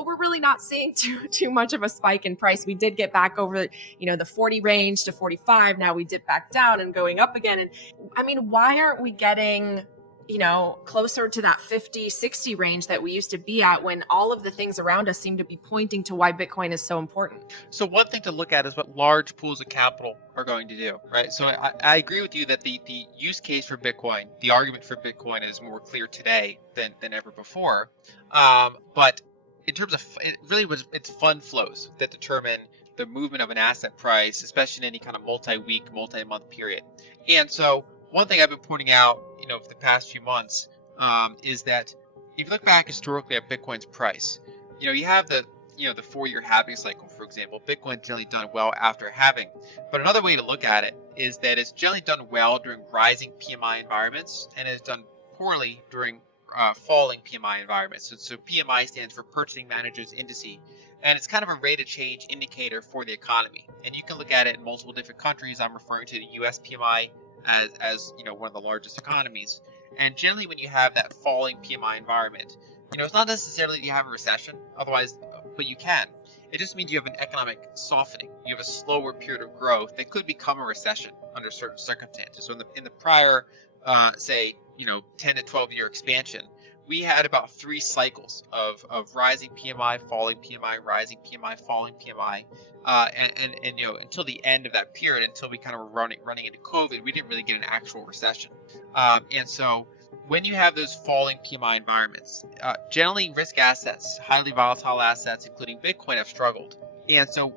well, we're really not seeing too much of a spike in price. We did get back over, the 40 range to 45. Now we dip back down and going up again. And I mean, why aren't we getting closer to that 50, 60 range that we used to be at when all of the things around us seem to be pointing to why Bitcoin is so important? So one thing to look at is what large pools of capital are going to do, right? So I agree with you that the use case for Bitcoin, the argument for Bitcoin is more clear today than ever before. But in terms of, it's fund flows that determine the movement of an asset price, especially in any kind of multi-week, multi-month period. And so one thing I've been pointing out, for the past few months, is that if you look back historically at Bitcoin's price, you have the 4-year halving cycle, for example. Bitcoin's generally done well after halving. But another way to look at it is that it's generally done well during rising PMI environments and it's done poorly during falling PMI environments. So PMI stands for Purchasing Managers Indices, and it's kind of a rate of change indicator for the economy. And you can look at it in multiple different countries. I'm referring to the US PMI as one of the largest economies. And generally, when you have that falling PMI environment, it's not necessarily that you have a recession, otherwise, but you can. It just means you have an economic softening. You have a slower period of growth that could become a recession under certain circumstances. So in the prior, say, 10 to 12 year expansion, we had about 3 cycles of rising PMI, falling PMI, rising PMI, falling PMI, and until the end of that period, until we kind of were running into COVID, we didn't really get an actual recession. And so when you have those falling PMI environments, generally risk assets, highly volatile assets, including Bitcoin, have struggled. And so,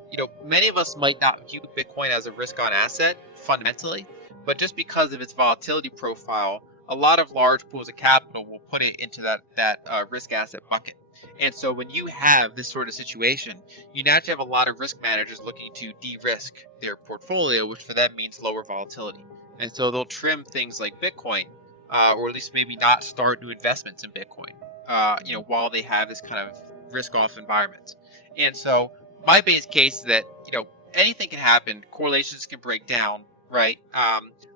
many of us might not view Bitcoin as a risk-on asset fundamentally, but just because of its volatility profile, a lot of large pools of capital will put it into that risk asset bucket. And so when you have this sort of situation, you naturally have a lot of risk managers looking to de-risk their portfolio, which for them means lower volatility. And so they'll trim things like Bitcoin, or at least maybe not start new investments in Bitcoin, while they have this kind of risk-off environment. And so my base case is that, anything can happen, correlations can break down, right?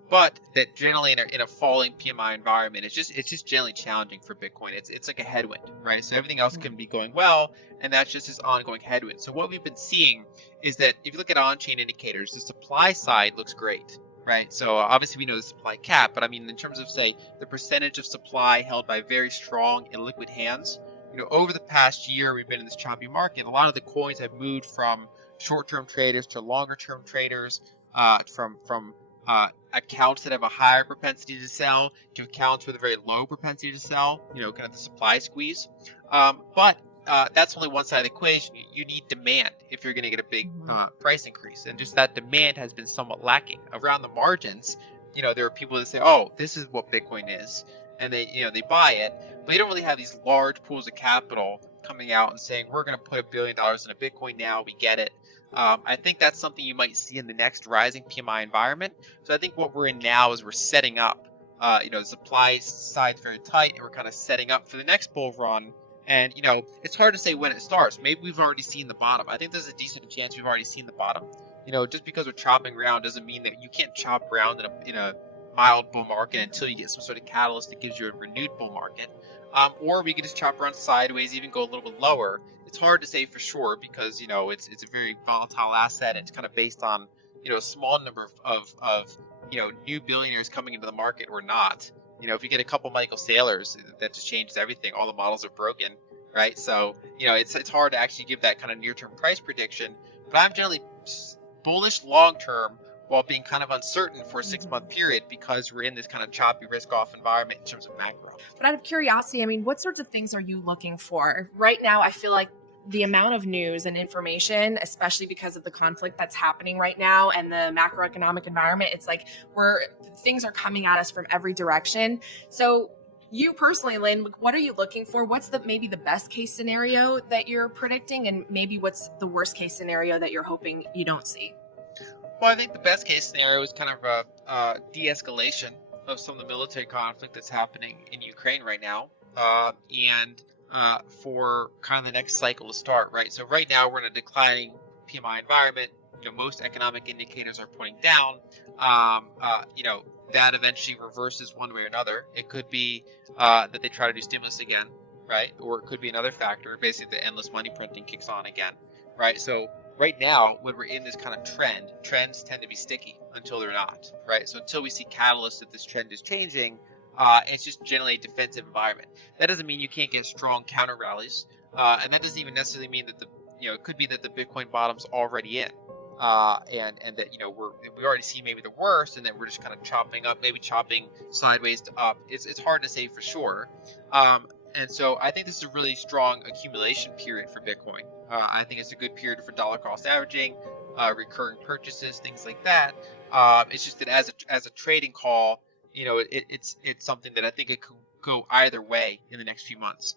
But that generally in a falling PMI environment, it's just generally challenging for Bitcoin. It's like a headwind, right? So everything else can be going well, and that's just this ongoing headwind. So what we've been seeing is that if you look at on-chain indicators, the supply side looks great, right? So obviously we know the supply cap, but I mean in terms of, say, the percentage of supply held by very strong and liquid hands, over the past year we've been in this choppy market. A lot of the coins have moved from short-term traders to longer-term traders, from accounts that have a higher propensity to sell to accounts with a very low propensity to sell, kind of the supply squeeze. But that's only one side of the equation. You need demand if you're going to get a big price increase. And just that demand has been somewhat lacking. Around the margins, there are people that say, oh, this is what Bitcoin is. And they buy it, but they don't really have these large pools of capital coming out and saying, we're going to put $1 billion in a Bitcoin now, we get it. I think that's something you might see in the next rising PMI environment. So I think what we're in now is we're setting up, the supply side's very tight, and we're kind of setting up for the next bull run. And, it's hard to say when it starts. Maybe we've already seen the bottom. I think there's a decent chance we've already seen the bottom. Just because we're chopping around doesn't mean that you can't chop around in a mild bull market until you get some sort of catalyst that gives you a renewed bull market. Or we could just chop around sideways, even go a little bit lower. It's hard to say for sure because, it's a very volatile asset. And it's kind of based on, a small number of new billionaires coming into the market or not. If you get a couple Michael Saylors, that just changes everything. All the models are broken, right? So, it's hard to actually give that kind of near-term price prediction. But I'm generally bullish long-term while being kind of uncertain for a 6-month period because we're in this kind of choppy risk-off environment in terms of macro. But out of curiosity, I mean, what sorts of things are you looking for? Right now, I feel like the amount of news and information, especially because of the conflict that's happening right now and the macroeconomic environment, it's like things are coming at us from every direction. So you personally, Lyn, what are you looking for? What's maybe the best case scenario that you're predicting, and maybe what's the worst case scenario that you're hoping you don't see? Well, I think the best case scenario is kind of a de-escalation of some of the military conflict that's happening in Ukraine right now, and for kind of the next cycle to start, right? So right now we're in a declining PMI environment. Most economic indicators are pointing down. That eventually reverses one way or another. It could be that they try to do stimulus again, right? Or it could be another factor. Basically, the endless money printing kicks on again, right? So right now, when we're in this kind of trend, trends tend to be sticky until they're not, right? So until we see catalysts that this trend is changing, it's just generally a defensive environment. That doesn't mean you can't get strong counter rallies, and that doesn't even necessarily mean that it could be that the Bitcoin bottom's already in. And that we already see maybe the worst, and that we're just kind of chopping up, maybe chopping sideways to up. It's hard to say for sure. And so I think this is a really strong accumulation period for Bitcoin. I think it's a good period for dollar cost averaging, recurring purchases, things like that. It's just that as a trading call, it's something that I think it could go either way in the next few months.